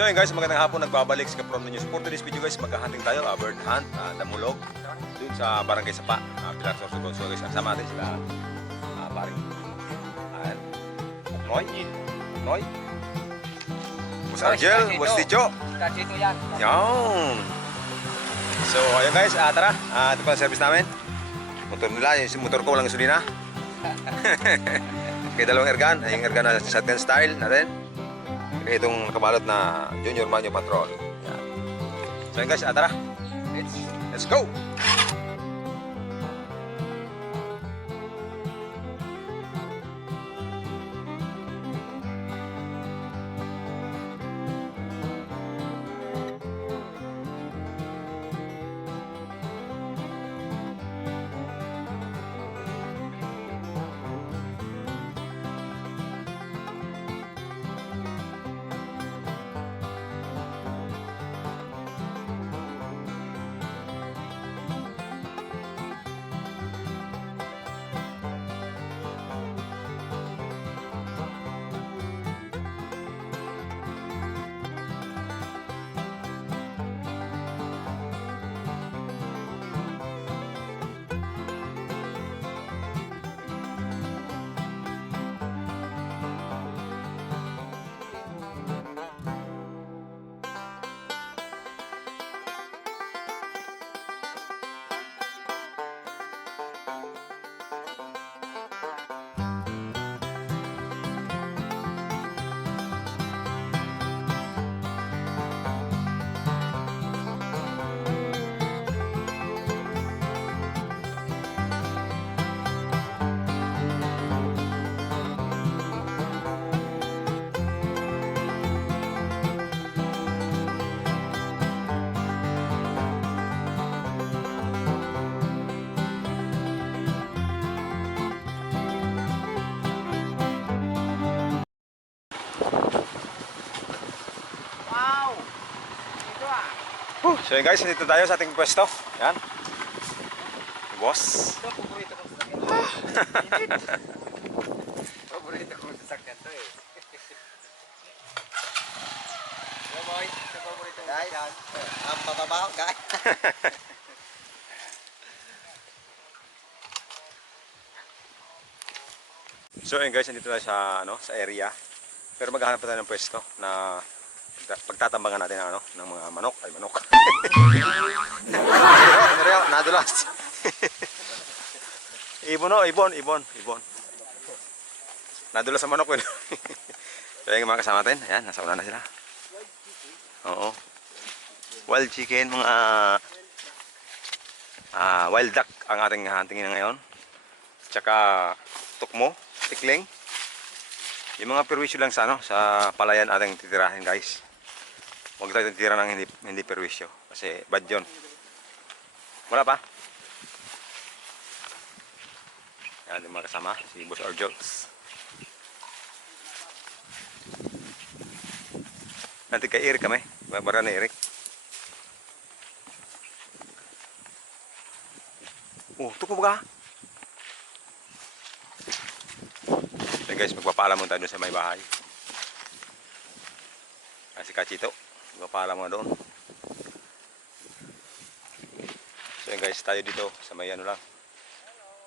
So yun guys, magandang hapon, nagbabalik sa from the news. For today's video guys, maghahunting tayo, bird hunt, damulog, dun sa barangay Sapa, Pilar Sorsogon. So guys, kasama natin sila, paring, Noy, Bus Argel, Bus Ticho. Kachito yan. Yan. So ayun guys, tara, ito pa ang service namin. Motor nila, yung motor ko walang gasolina. Kaya dalawang ergan, yung ergan na shotgun style natin. Kaya itong nakabalot na Junior Manyo Patrol. Yan. So yun guys, tara. Let's go! So yun guys, dito tayo sa ating pwesto. Yan. Boss. Ito, paborito kong sasakyan. Paborito kong sasakyan to eh. Hello boys, ito paborito kong sasakyan. Ang pababaw, guys. So yun guys, nandito tayo sa, sa area. Pero maghahanap pa tayo ng pwesto na pagtatambangan natin ng mga manok. Ay, manok. Nereo, nadulas. Ibon. Nadulas sa manok. So yung mga kasama natin, ayan, nasa una na sila. Oo. Wild chicken, mga wild duck ang ating huntingin ngayon. Tsaka tukmo, tikling. Yung mga perwisyo lang sa sa palayan ating titirahin guys. Huwag tayo titira ng hindi perwisyo kasi bad yun. Wala pa. Yan yung mga kasama, si Boss Arjols. Nanti kay Eric kami, babara na Eric. Oh, tuko ba ka? So guys, magpapaalam muna tayo sa may bahay. Si Kachito, magpapaalam muna doon. So yun guys, tayo dito sa may lang,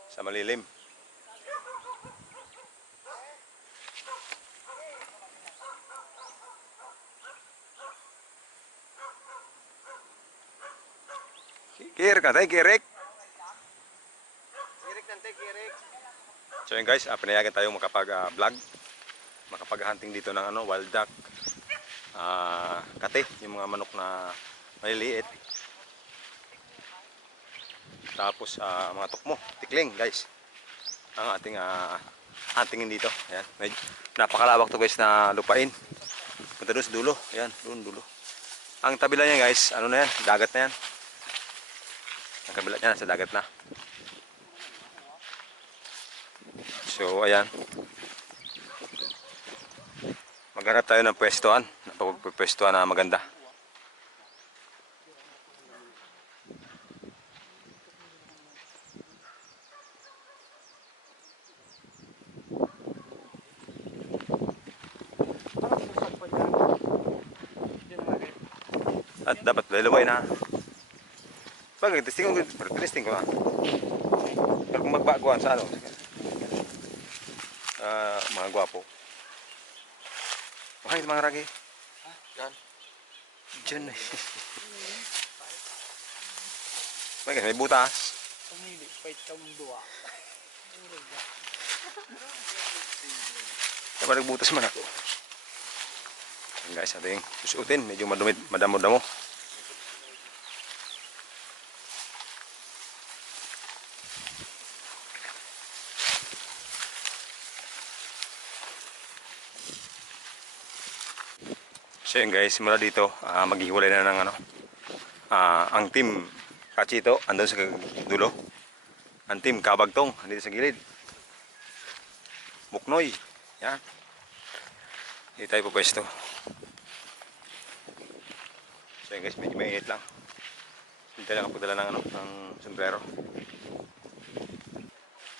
sa malilim. Kirik natin, Kirik. So yun guys, pinayagan tayo makapag-vlog, makapag-hunting dito ng wild duck, kate, yung mga manok na maliliit. Tapos mga tukmo, tikling guys, ang ating huntingin dito. Ayan, napakalawak to guys na lupain. Punta doon sa dulo, ayan, doon dulo. Ang tabila niya guys, na yan, dagat na yan. Ang kabila niya, nasa dagat na. So ayan, maghanap tayo ng pwestuhan, pwestuhan na maganda. At dapat lalaway na. Bagay, testing ko na. Pero kung magbaguan sa ano, mga gwapo. Okay, mga ragi. Yan. Diyan eh. Bagay, may butas. Pumili, pahit ka mong duwa. Dapat nagbutas man ako. Yan guys, ating susuotin. Medyo madamo-damo. So yun guys, mula dito, maghihiwalay na ng ano. Ang team Kachito, andun sa dulo. Ang team Kabagtong, andito sa gilid. Buknoy. Yan. Hindi tayo pupwesto. So yun guys, medyo mainit lang. Hindi tayo nakapagdala ng, ano, ng sombrero.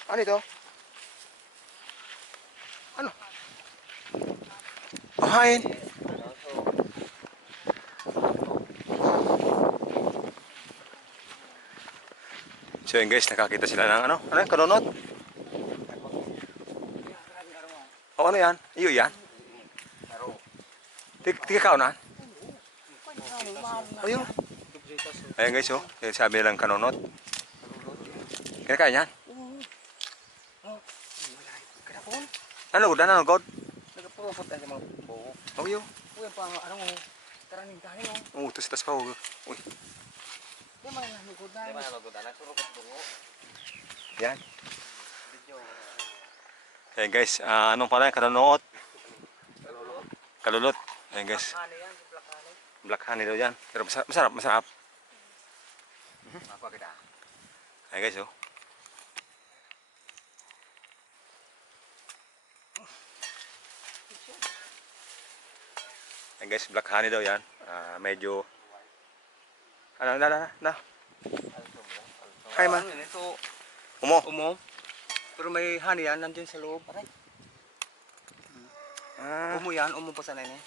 Ano ito? Ano? Pahain. So yun guys, nakakita sila ng ano? Ano yan? Kanunot? O ano yan? Iyo yan? Tika na? Ayun. Ayan guys, oh. Yung sabi nilang kanunot. Kinakain yan? Ano god? Ano god? Nagapurupot na sa mga buhok. Oh, yun. Uy, pa ano mo, taraning tayo mo. Tustas pa. Uy. Di man nagod na. Di man nagod na, nagsurukot bungo. Yan. Ayan guys, anong pala yan? Kanunot? Kalulot. Ayan guys. Ano yan, si Black Honey? Black honey daw yan. Pero masarap. Apa kita? Ayan guys, oh. Ayan guys, black honey daw yan. Medyo... Ano, na. Hi, ma. Ito, Umo. Pero may honey yan, nandun sa loob. Aray. Umo yan, umo pa sana yun eh.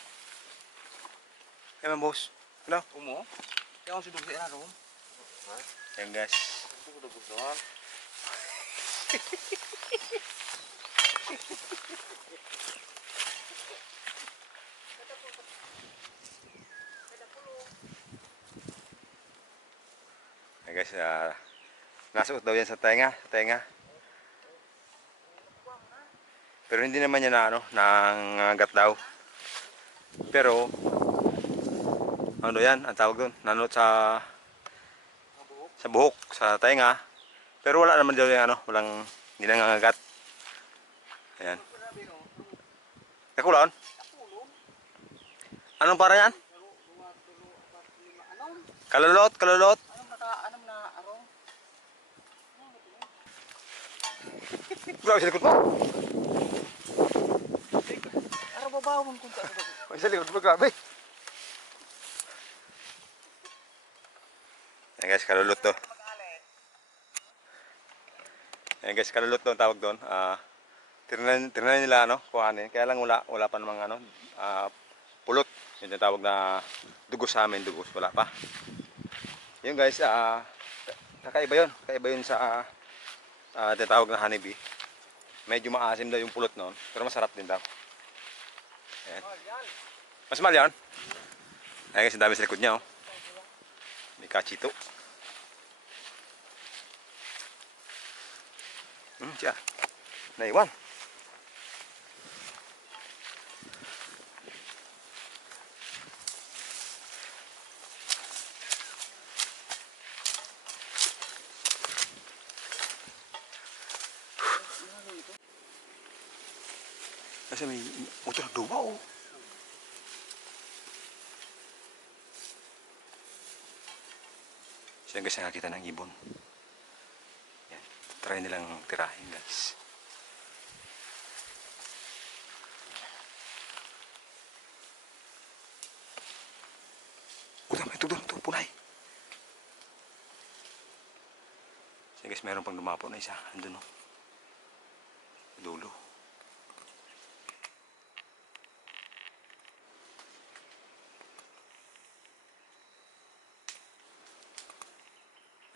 Hey, man, boss. Ano? Umo? Kaya akong sidog sa inaro. Ayan guys. Ayan guys, nasuot daw yan sa tenga. Pero hindi naman yan na ano, nangagat daw. Pero ano yan, ang tawag doon, nanot sa buhok, sa tenga. Pero wala naman daw yung ano, walang hindi nangangagat. Ayan. Nakulon? Anong para yan? Kalulot. Anong na arong? Grabe sa likod mo. Araw babawon kung saan. Ay, sa likod mo, grabe. Ayan guys, kalulot to. Ayan guys, kalulot to ang tawag doon. Tirnan nila ano, kuhanin. Kaya lang wala pa namang ano, pulot. Yun yung tawag na dugos sa amin, dugos. Wala pa. Yun guys, kakaiba yun sa tinatawag na honeybee. Medyo maasim daw yung pulot noon, pero masarap din daw. Ayan. Mas mahal yan? Ayan guys, ang dami sa likod niya, oh. May kachito. Siya. Naiwan. Kasi may motor nagduwa, oh. Siya guys, nakakita ng ibon. Yan. Try nilang tirahin guys. Ito doon, punay. Siya guys, meron pang dumapo na isa. Andun, oh. Dulo.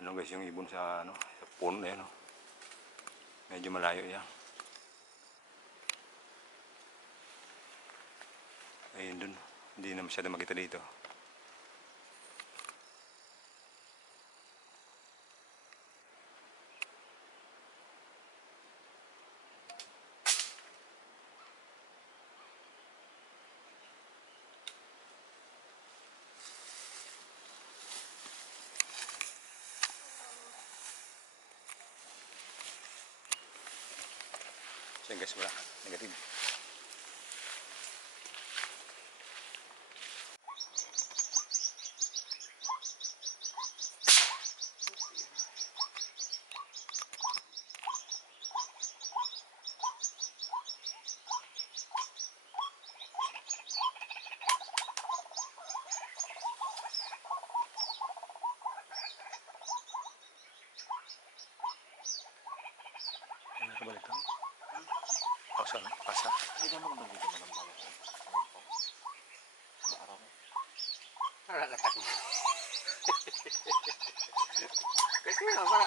Ano guys, yung ibon sa ano, sa puno na yan, oh. Medyo malayo yan. Ayun dun. Hindi na masyado makita dito. So yun guys, wala. Negative. Ano ka balik ka? Pausa na? Pasa? Hindi ka magbalik naman ang bawat. Maaraw mo. Nalalatak mo. Kasi nga, para.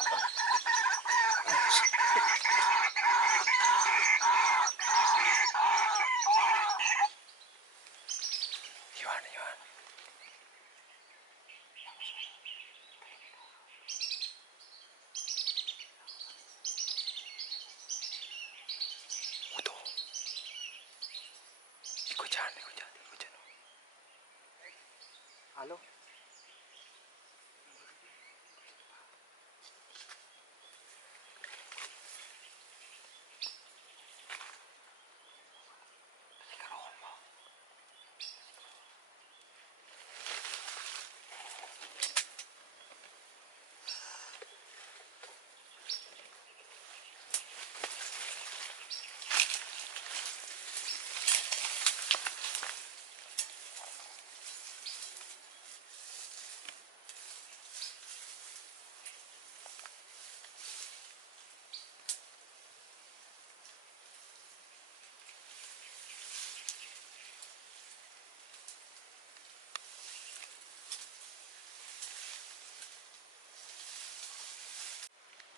Yun, yun. Uto. Ikut dyan, ikut dyan, ikut dyan. Halo?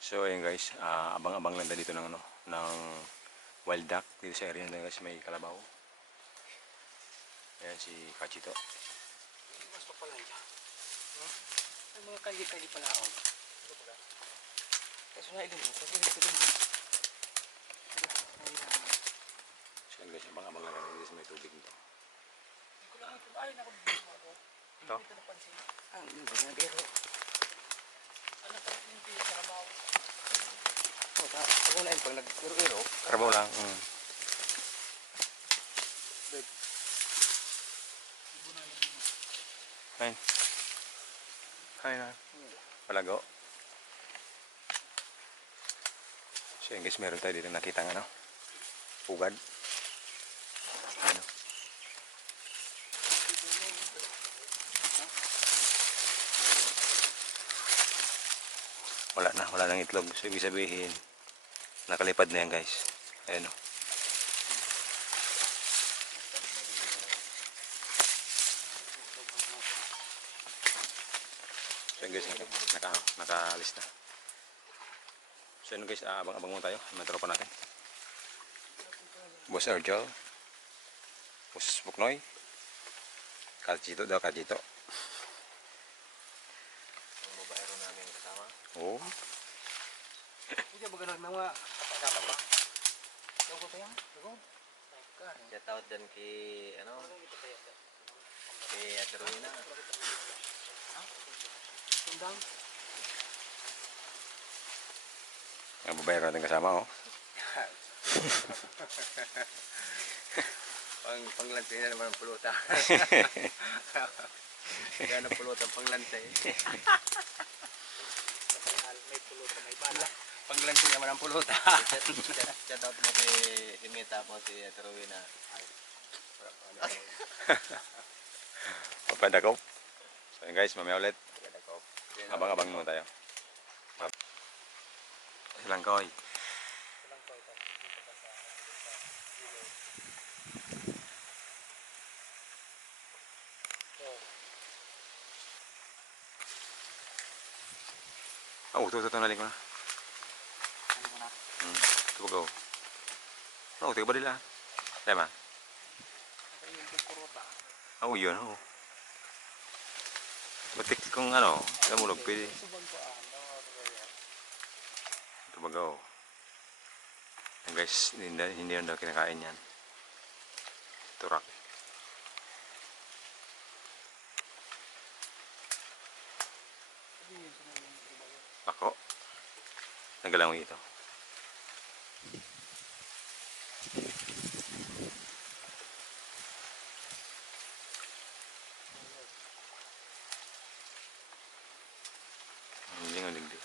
So ayun guys, abang-abang lang tayo dito ng ano, ng wild duck dito sa area na guys, may kalabaw. Ayan si Kachito. Mas pa pala yan. Ay, mga kali-kali pala ako. Kaso na ilun mo. Kasi nito din. So ayun guys, abang-abang lang tayo dito sa may tubig nito. Hindi ko lang ito. Ay, nakabibig mo ako. Ito? Hindi ko napansin. Hindi ba nga biro? Ano pa yung hindi sa kabaw? Ako na yun pag nag-iro-iro. Karabaw lang. Ayun. Ayun na. Palago. So yun guys, meron tayo dito nakita ng ano, pugad. Ano. Wala nang itlog. So ibig sabihin, nakalipad na yan guys. Ayan o. So yun guys, nakaalis na. So yun guys, abang-abang mo tayo. May tropa natin. Boss Arjel. Boss Buknoy. Kachito daw, Kachito. Ang babaero namin kasama. Oo. Hindi ba ganun mga kapag-kapag ba? Yung ko kaya? Yung Shout out din kay ano, kay Ate Rowena. Tundang. Ang babaero natin kasama oh. Panglantay na naman ang pulutan. Kaya na pulutan panglantay. May pulutan, may bala. Panglantay naman ang pulutan. Shout out mo kay Dimita po si Ate Rowena. Papadakop. So yun guys, mamaya ulit. Abang-abang muna tayo. Silang koy. Oh, ito naling ko na. Ito ba go? Oh, tiga ba nila? Tama? Oh, yun, oh. Batik kung ano, namulog, pwede. Ito ba go? Guys, hindi na daw kinakain yan. Turak. Ako. Nagalangoy ito. Hindi.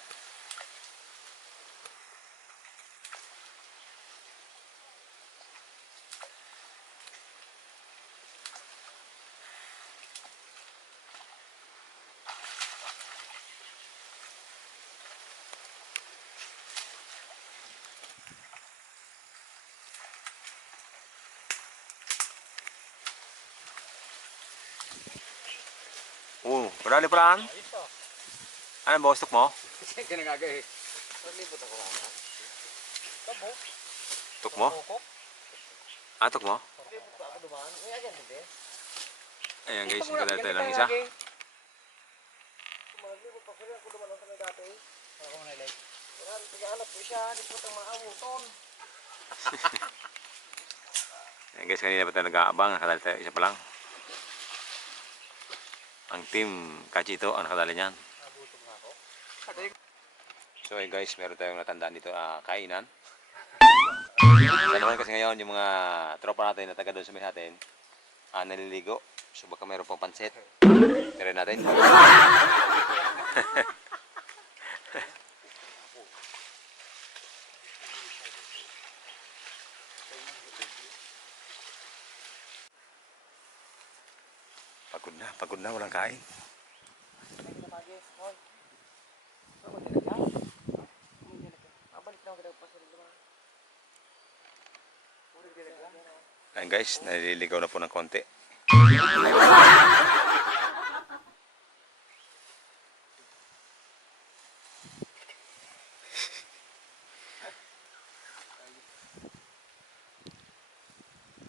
Oh, marami pala. Ano ba gusto mo? Kasi kinagagay. Palibot ako lang. Tuk mo? Ah, tuk mo? Palibot pa ako dumaan. May agad hindi. Ayan guys, yung kadalita lang isa. Malibot pa sila ako dumaan sa may dati. Ako na ilay. Tigaanap ko siya. Di po itong maamuton. Ayan guys, kanina pa tayo nag-aabang. Nakadalita isa pa lang. Ang team Kachito ang nakadali niyan. Nabutom na ako. So hey guys, meron tayong natandaan dito, kainan. Sa naman kasi ngayon, yung mga tropa natin na taga doon sa may natin, naliligo. So baka meron pang pansit. Tira natin. Pagod na, walang kain. Ayan guys, naliligaw na po ng konti.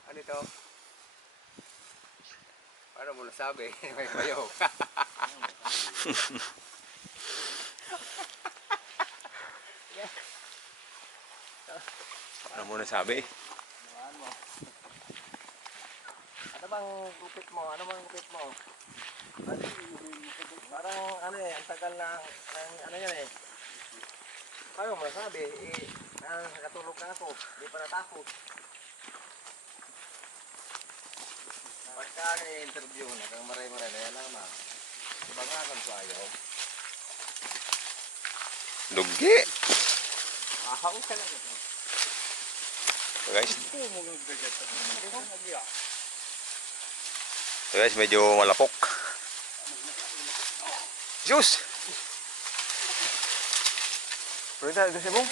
Ano ito? Paano mo nasabi? May bayaw. Ano muna sabi? Ano bang gupit mo? Ano bang gupit mo? Parang ano eh, ang tagal na ano yan eh. Paano mo nasabi? Nakatulog na ako. Hindi pa natakot. Pagka interview na, kang maray-maray na yan lang na. Ibangakan ko ayaw. Dugi! Ahaw ka lang ito. So guys, medyo malapok. Diyos! Pwede tayo doon siya bong?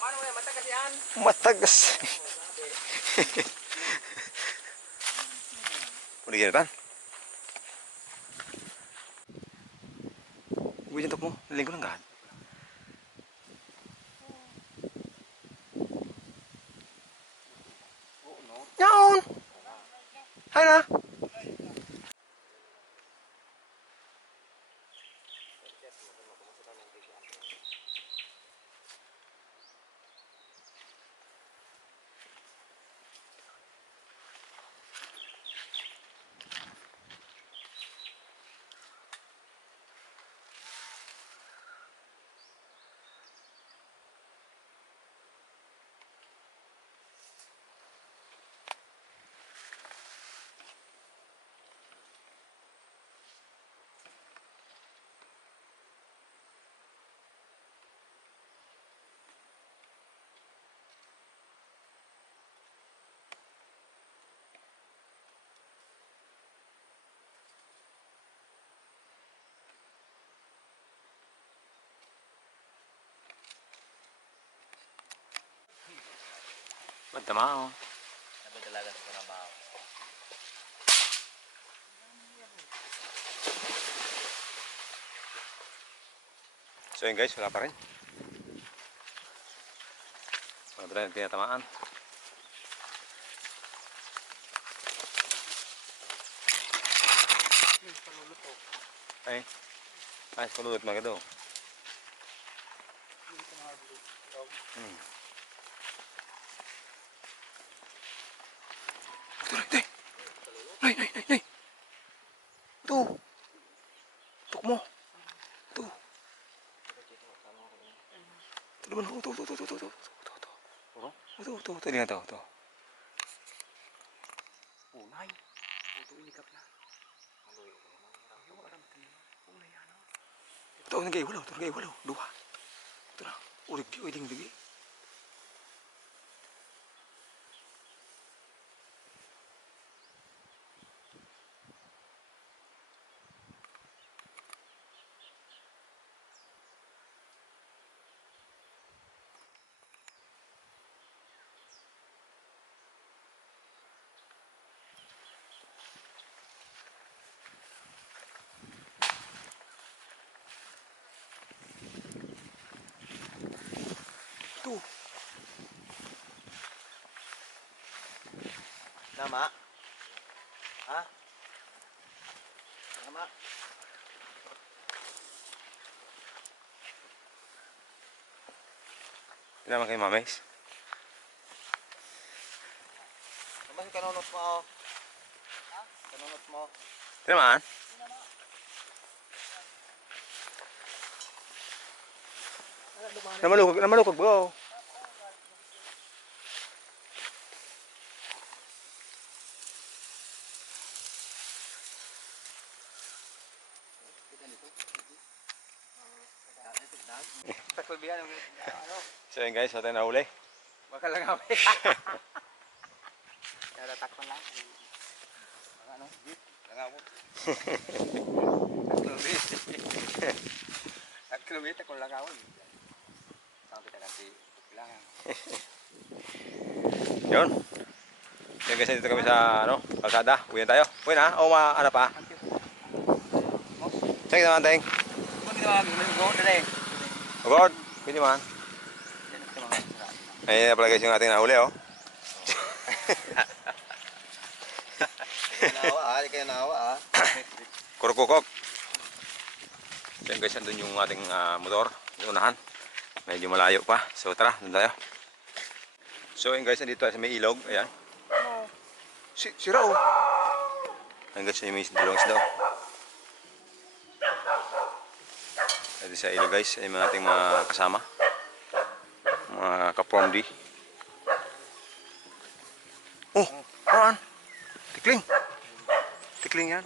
Paano mo yan? Matagas yan? Matagas. Pwede ginitan? Uwi dyan tok mo. Naling ko lang gahan. Yaon! Hay na! Ba't tama oh? Sabi talaga sa trabaho. So yun guys, wala pa rin. Wala pa rin tinatamaan. Ay, ay, palulot mga ito. Nay, nay, nay, nay. Ito. Tuk mo. Ito. Ito naman. Ito. Ito. Unay. Ito inikap na. Ayaw aram tin. Unay ano. Ito, nagay walo. Dua. Ito na. Ulig. Ito. Nama. Ha? Nama. Ito naman kay Mames. Naman kanunot mo. Ha? Kanunot mo. Ito naman. Namalukag bro. Taklubihan ang ano. So yun guys, natin nahuli. Baka lang kami. Kaya takpan lang. Ano? Langaw. Taklubit ako langaw. Sampai kita kasi bilangan. Yun. Yun guys, dito kami sa kalsada. Uwi na tayo. Uwi na? O ano pa? Sige naman, Teng. Kung ginawa mo dali. Agad. Pwede man. Ayun na pala guys yung ating nahuli, oh. Di kayo naawa. Kurukukok. Yan guys, andun yung ating motor. Yung unahan. Medyo malayo pa. So tara, doon tayo. So yun guys, nandito sa may ilog. Ayan. Sira, oh. Ayan guys, yung may dalawang daw. Dito sa ilog guys, ay mga ating mga kasama. Mga ka-prom D. Oh, paraan. Tikling. Tikling yan.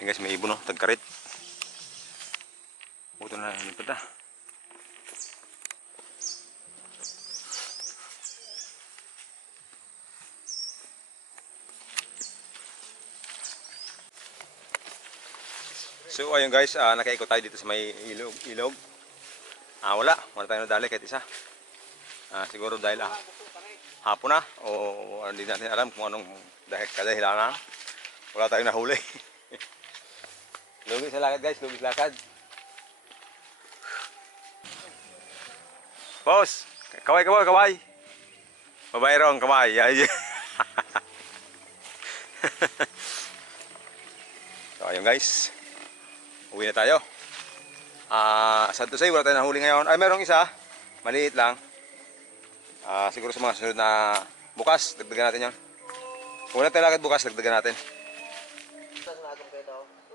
Ayan guys, may ibon, no? Tagkarit. Ito na lipad na. So ayun guys, nakaikot tayo dito sa may ilog. Wala tayong nadali kahit isa. Siguro dahil hapon na o hindi natin alam kung anong kadahilanan. Wala tayong nahuli. Lugis sa lakad guys, lugis lakad. Boss, kaway. Babayrong kaway. So ayun guys. Uwi na tayo. Sad to say, wala tayong nahuli ngayon. Ay, merong isa. Maliit lang. Siguro sa mga sunod na bukas, dagdagan natin yan. Kung wala tayong lakad bukas, dagdagan natin.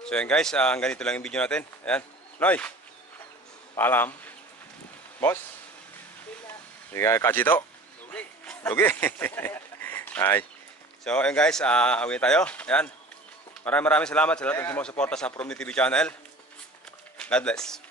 So yan guys, hanggang dito lang yung video natin. Ayan. Noy! Paalam. Boss? Sige, kachito. Lugi. Ay. So ayun guys, uwi tayo. Ayan. Maraming salamat sa lahat ng sumusuporta sa Prom TV channel. God bless.